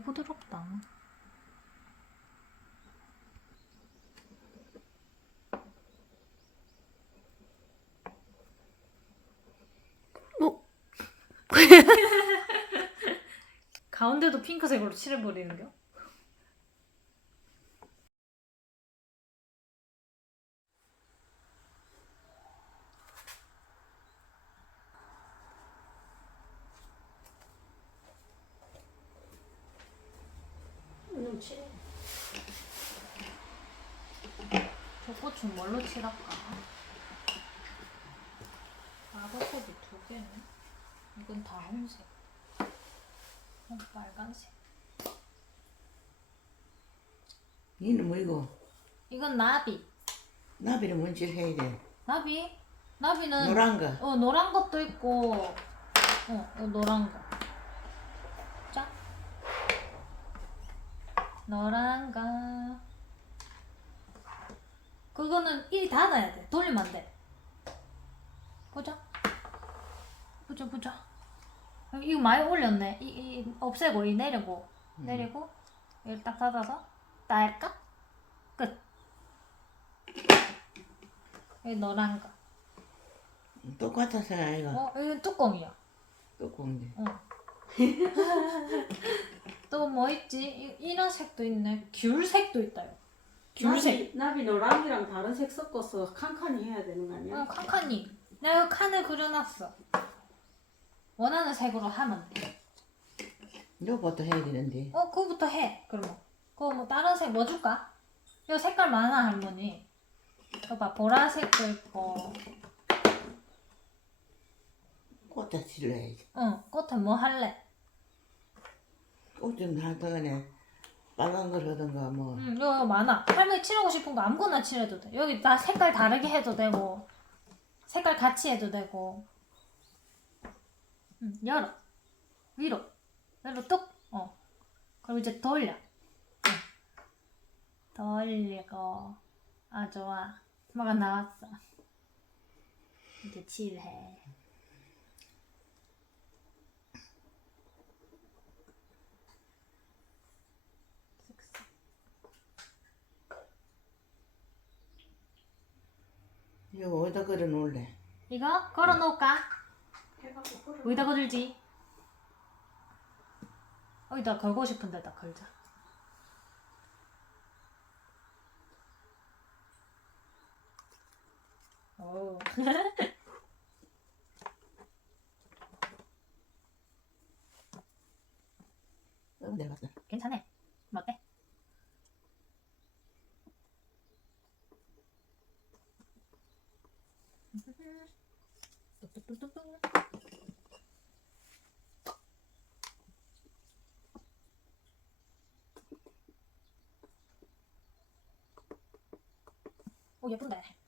부드럽다. 어? 가운데도 핑크색으로 칠해버리는겨? 칠해. 저 꽃은 뭘로 칠할까? 아보코도 두 개네. 이건 다 홍색. 어, 빨간색. 니는 뭐 이거 이건 나비. 나비를 뭔지 해야 돼. 나비? 나비는 노란 거. 어 노란 것도 있고 어, 어 노란 거. 자. 노란 거. 그거는 이 닫아야 돼. 돌리면 안 돼. 보자. 보자 보자. 어, 이거 많이 올렸네. 이, 이 없애고 이 내리고 내리고 여기 딱 닫아서 딸까? 끝. 여기 노란 거. 똑같아서 아이가 어, 이건 뚜껑이야. 뚜껑인데. 어. 또 뭐 있지? 이, 이런 색도 있네. 귤색도 있다요. 귤색. 나비, 나비 노랑이랑 다른 색 섞어서 칸칸이 해야 되는 거 아니야? 어, 칸칸이. 내가 칸을 그려놨어. 원하는 색으로 하면 돼. 이거부터 해야 되는데. 어, 그거부터 해. 그러면. 그거 뭐 다른 색 뭐 줄까? 이거 색깔 많아, 할머니. 이거 봐, 보라색도 있고. 꽃다 칠러야지. 응, 꽃은 뭐 할래? 꽃좀 하다가네 빨간 걸 하던가 뭐. 응, 이거, 이거 많아. 할머니 칠하고 싶은 거 아무거나 칠해도 돼. 여기 다 색깔 다르게 해도 되고, 색깔 같이 해도 되고. 응, 열어. 위로. 위로 뚝. 어. 그럼 이제 돌려. 응. 돌리고. 아, 좋아. 뭐가 나왔어. 이제 칠해. 이거 어디다 걸어 놓을래? 이거 걸어 놓을까? 어디다 걸지? 어디다 걸고 싶은 데다 걸자. 오. 너무 내려갔다. 괜찮네. 뭐 어때? 뚝뚝뚝뚝뚝. 오 예쁜데.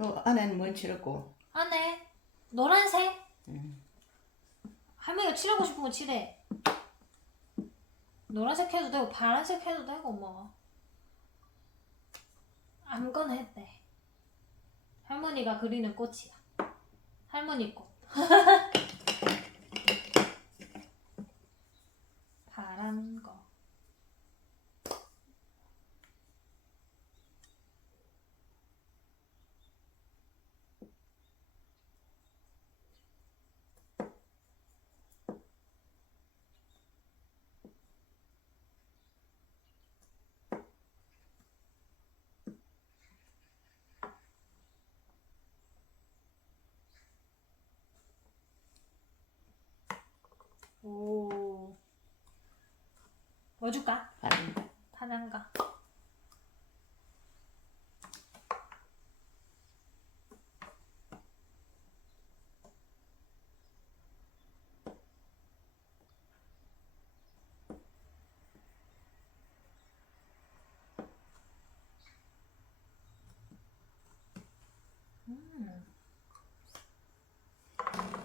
요 안에는 뭔 칠했고. 안에 노란색. 응. 할머니가 칠하고 싶은 거 칠해. 노란색 해도 되고 파란색 해도 되고 뭐 아무거나 돼. 할머니가 그리는 꽃이야. 할머니 꽃. 넣어줄까? 아닌데. 파난가.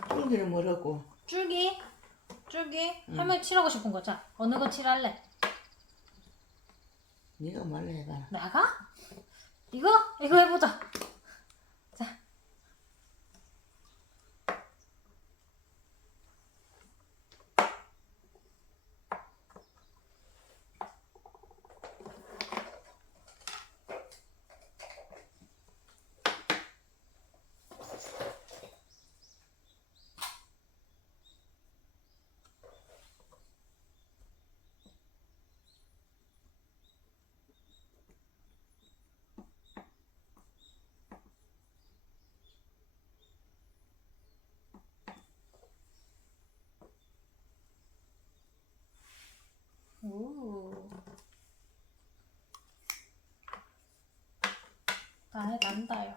똥기는 음. 뭐라고? 줄기? 줄기? 음. 할머니 칠하고 싶은 거죠? 어느 거 칠할래? 네가 말로 해봐. 내가? 이거? 이거 해보자 자 오. 나에 난다요.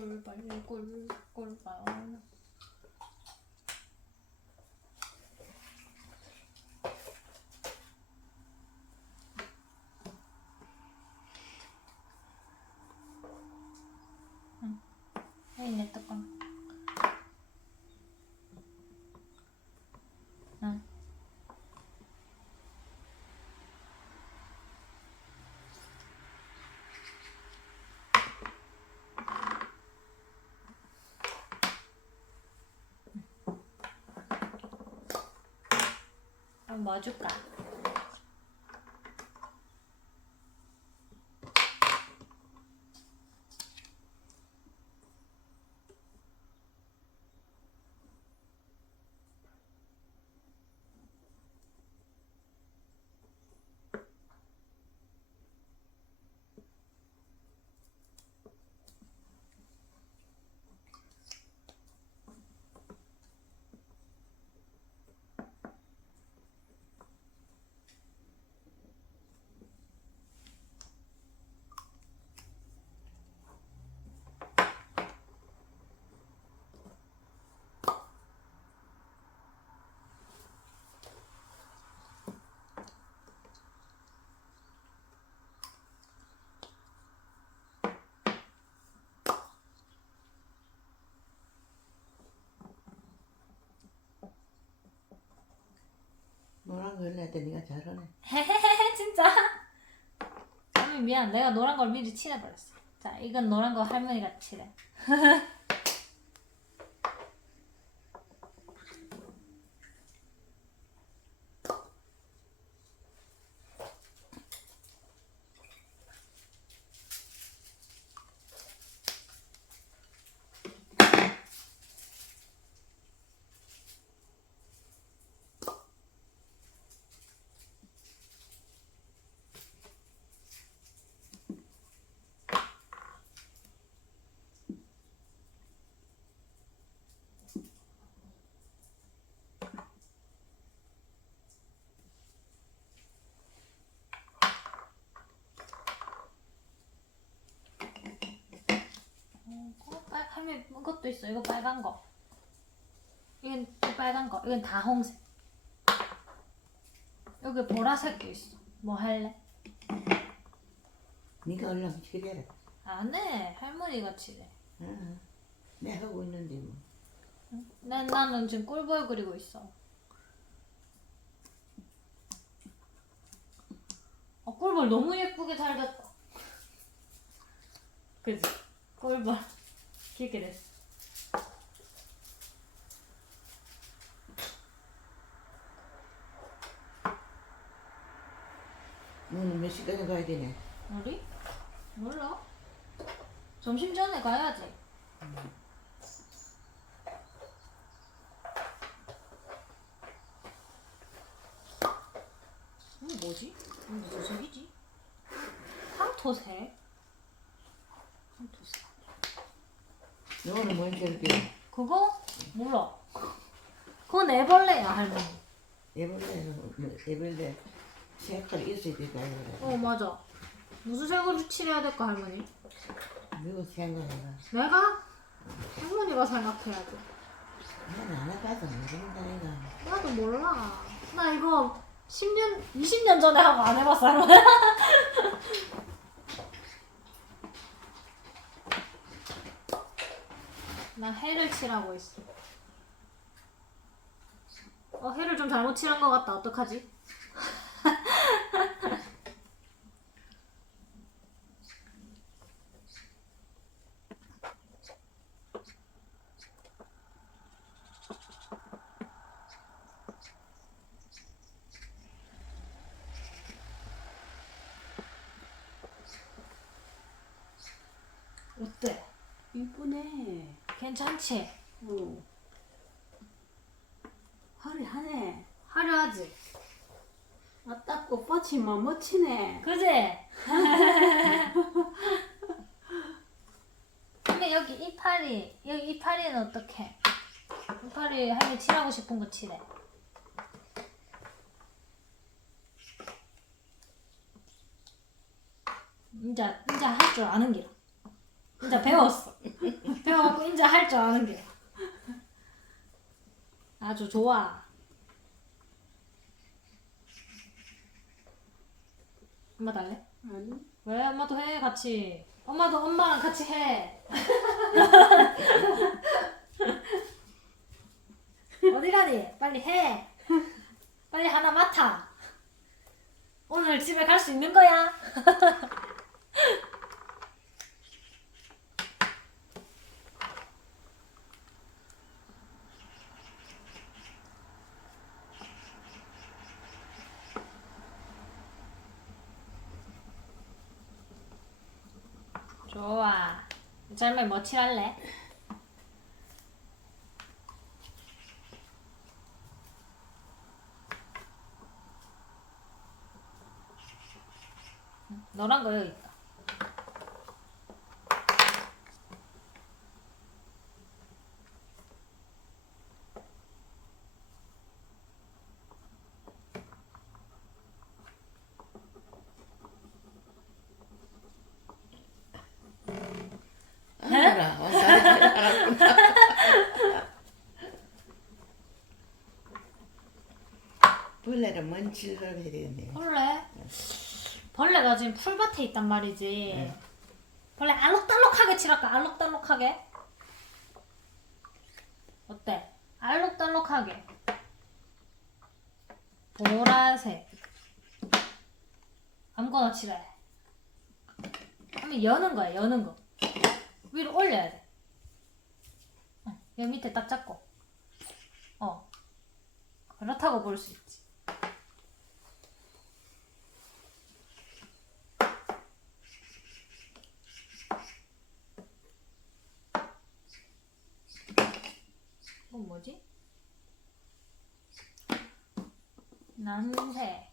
꿀벌 꿀 꿀벌 여기 있네 뚜껑 응 그럼 뭐 줄까? 노란 거 할래 했더니 네가 잘하네. 진짜? 할머니 미안 내가 노란 걸 미리 칠해버렸어 자 이건 노란 거 할머니가 칠해 할머니 이것도 있어. 이거 빨간 거. 이건 또 빨간 거. 이건 다 홍색. 여기 보라색도 있어. 뭐 할래? 네가 얼른 칠해라. 안 해. 할머니가 칠해. 응. 내 하고 있는데 뭐. 난, 나는 지금 꿀벌 그리고 있어. 어, 꿀벌 너무 예쁘게 잘 됐다. 그지? 꿀벌 길게 됐어 너는 몇 시까지 가야 되네. 우리? 몰라 점심 전에 가야지 이거 뭐지? 이거 무슨 색이지? 황토색 너는 뭔 저렇게 그거? 몰라 그건 애벌레야 할머니 애벌레는 애벌레 색깔 있어야 되다. 어 맞아 무슨 색으로 칠해야 될까 할머니? 누구 생각해봐. 내가? 할머니가 생각해야 돼 나는 안 해봐서. 모른다 이거. 나도 몰라. 나 이거 10년, 20년 전에 하고 안 해봤어. 할머니. 나 해를 칠하고 있어. 어, 해를 좀 잘못 칠한 것 같다. 어떡하지? 괜찮지? 어. 화려하네. 화려하지? 아따 꽃받침만 멋지네. 그지? 근데 여기 이파리 여기 이파리는 어떻게? 이파리 할머니 칠하고 싶은 거 칠해. 이제 이제 할 줄 아는 게. 이제 배웠어. 배워갖고 이제 할 줄 아는 게. 아주 좋아. 엄마 달래? 아니 왜 엄마도 해 같이 엄마도 엄마랑 같이 해 어디 가니 빨리 해 빨리 하나 맡아 오늘 집에 갈 수 있는 거야 좋아 젊은 뭐 칠할래? 응, 노란 거여기 있다 알아. 알았구나. 먼칠을 해야 되겠네. 벌레? 벌레가 지금 풀밭에 있단 말이지. 응. 벌레 알록달록하게 칠할까? 알록달록하게? 어때? 알록달록하게. 보라색. 아무거나 칠해. 그러면 여는 거야 여는 거. 위로 올려야 돼. 응, 여기 밑에 딱 잡고. 어. 그렇다고 볼 수 있지 이건 뭐지? 남색,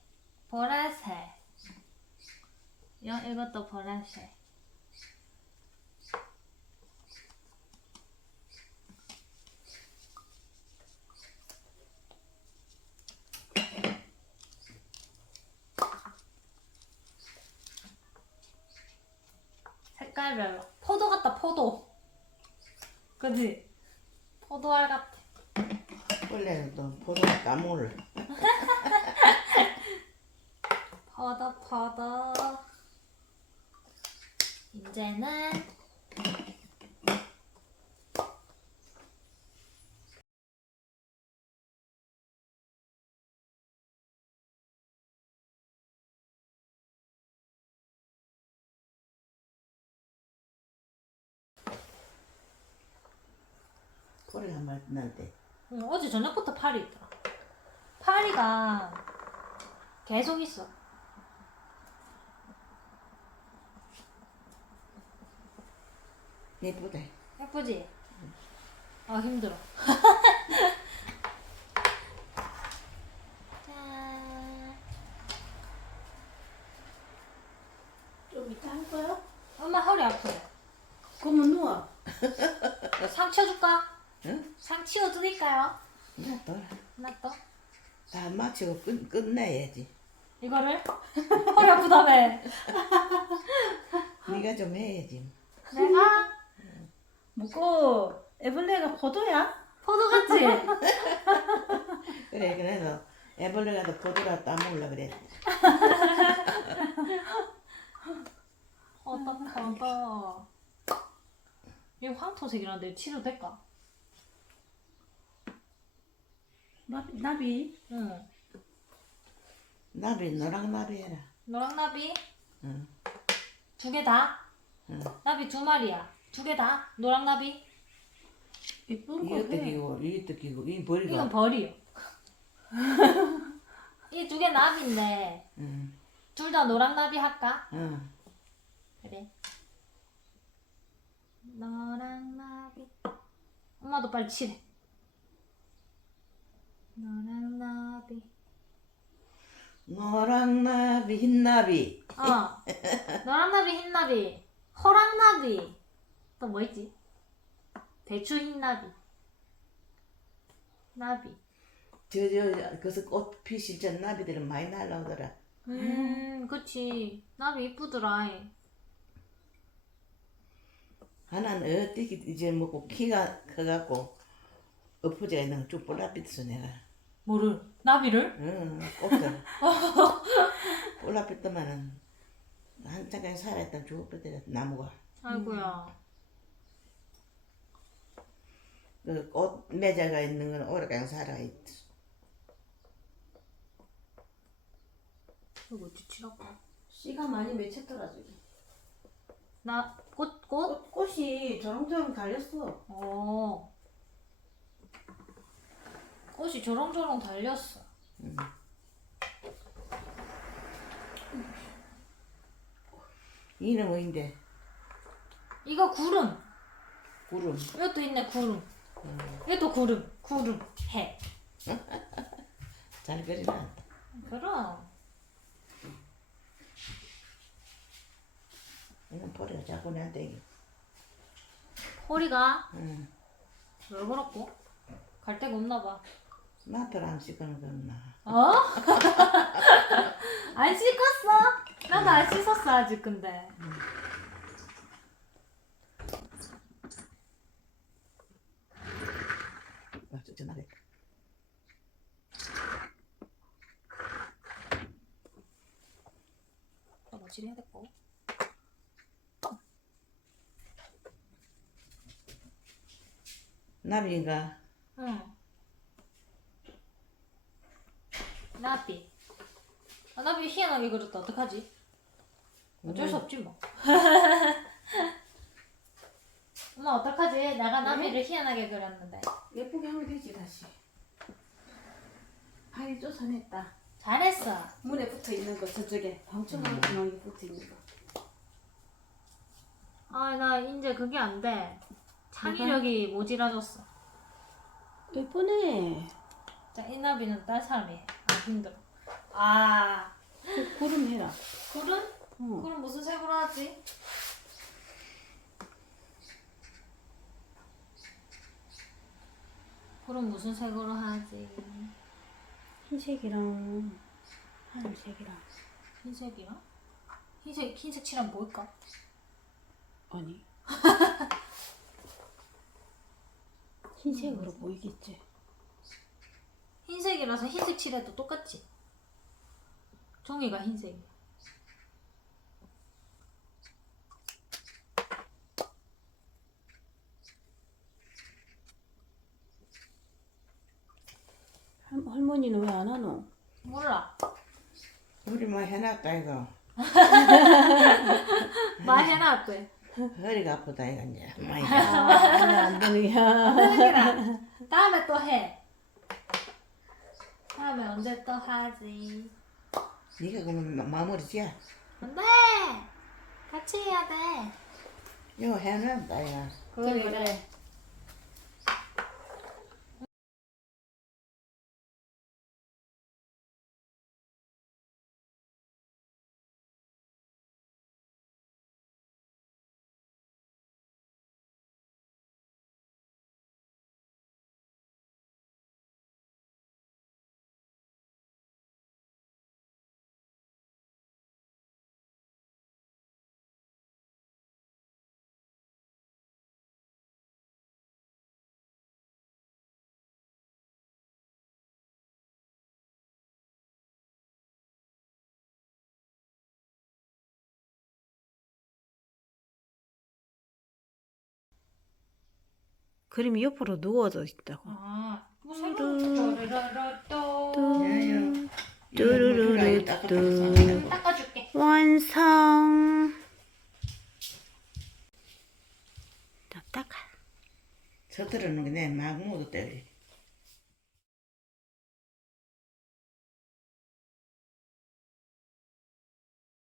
보라색. 야, 이것도 보라색. 색깔별로. 포도 같다, 포도. 그지? 포도알 같아. 또 포도가 까몰. 퍼더 퍼더 이제는 벌레 한 마리 났는데. 응, 어제 저녁부터 파리 있더라 파리가 계속 있어 예쁘다. 예쁘지? 아 힘들어 짠. 좀 이따 할 거야? 엄마 허리 아프대 그러면 누워. 상 치워줄까? 응? 상 치워드릴까요? 놔둬라. 나 또? 다 마치고 끝, 끝내야지. 이거를? 허리 아프다며 네가 좀 해야지. 내가 뭐고 애벌레가 포도야? 포도 같지? 그래 그래서 애벌레가도 보드라 따먹으려 그래. 어떡하다. 이 황토색이라는데 치료될까? 나비, 나비. 응. 나비 너랑 나비 해라. 너랑 나비 응. 두 개 다? 응. 나비 두 마리야. 두 개 다? 노랑 나비? 예쁜 거 이것도 해. 끼고 이것도 끼고 이 이건 버리고. 벌이요. 이 두 개 나비인데 응. 둘 다 노랑 나비 할까? 응. 그래. 너랑 나비. 엄마도 빨리 칠해. 너랑 나비. 노랑 나비 흰 나비. 어. 너랑 나비, 흰 나비. 호랑 나비. 또 뭐 있지? 대추 흰 나비. 나비. 저 저 그래서 꽃 피실 전 나비들은 많이 날라오더라. 음, 그치. 나비 이쁘더라. 하나는 어떻게 이제 먹고 키가 커갖고 엎어져 있는 쭉 볼라빛어 내가. 뭐를? 나비를? 응, 꽃들. 볼라빛더만은 한참까지 살아있던 죽어버려 나무가. 아이고야. 그 꽃 매자가 있는 건 오래간 살아있어. 이거 지치라고. 씨가 많이 맺혔더라, 저기. 나, 꽃, 꽃? 꽃, 꽃이 저렁저렁 달렸어. 어. 꽃이 저렁저렁 달렸어. 이는 뭐인데? 이거 구름. 구름. 이것도 있네, 구름. 이것도 구름. 구름. 해. 잘 그리나? 그럼. 이는 포리가 자꾸 내한테 이게. 허리가 응. 왜 그렇고? 갈 데가 없나 봐. 나한테 안 거나. 어? 안 씻었어? 나도 안 씻었어, 아직 근데. 아, 저 전화래. 또 뭐지 해야 될거 나비인가? 응. 나비. 아, 나비 희한하게 그렸다. 어떡하지? 어쩔 수 없지 뭐. 엄마 어떡하지? 내가 나비를 희한하게 그렸는데. 예쁘게 하면 되지, 다시. 팔이 쫓아냈다. 잘했어. 문에 붙어 있는 거, 저쪽에. 방충망 구멍이 붙어 있는 거. 아, 나 이제 그게 안 돼. 창의력이 모자라졌어. 예쁘네. 자, 이 나비는 딴 사람이 해. 아, 힘들어. 아, 그 구름 해라. 구름? 응. 구름 무슨 색으로 하지? 구름 무슨 색으로 하지? 흰색이랑 하얀색이랑. 흰색이랑? 흰색, 흰색 칠하면 뭘까? 아니. 흰색으로 보이겠지. 흰색이라서 흰색 칠해도 똑같지? 종이가 흰색이야. 할, 할머니는 왜 안 하노? 몰라. 우리 뭐 해놨다 이거. 말 해놨대. 허리가 아프다 이거 이제. 많이. 아, 안 되는 하늘이라. 다음에 또 해. 다음에 언제 또 하지? 네가 그러면 마- 마무리 지야. 안 돼! 같이 해야 돼. 이거 해놨다 이거. 그래, 그래. 그림이 옆으로 누워져 있다고. 아, 뭐 새로 또르르또 야야. 뚜루루루 뚜. 닦아줄게. 완성. 또 닦아. 서투르는 게내막 묻었다 그래.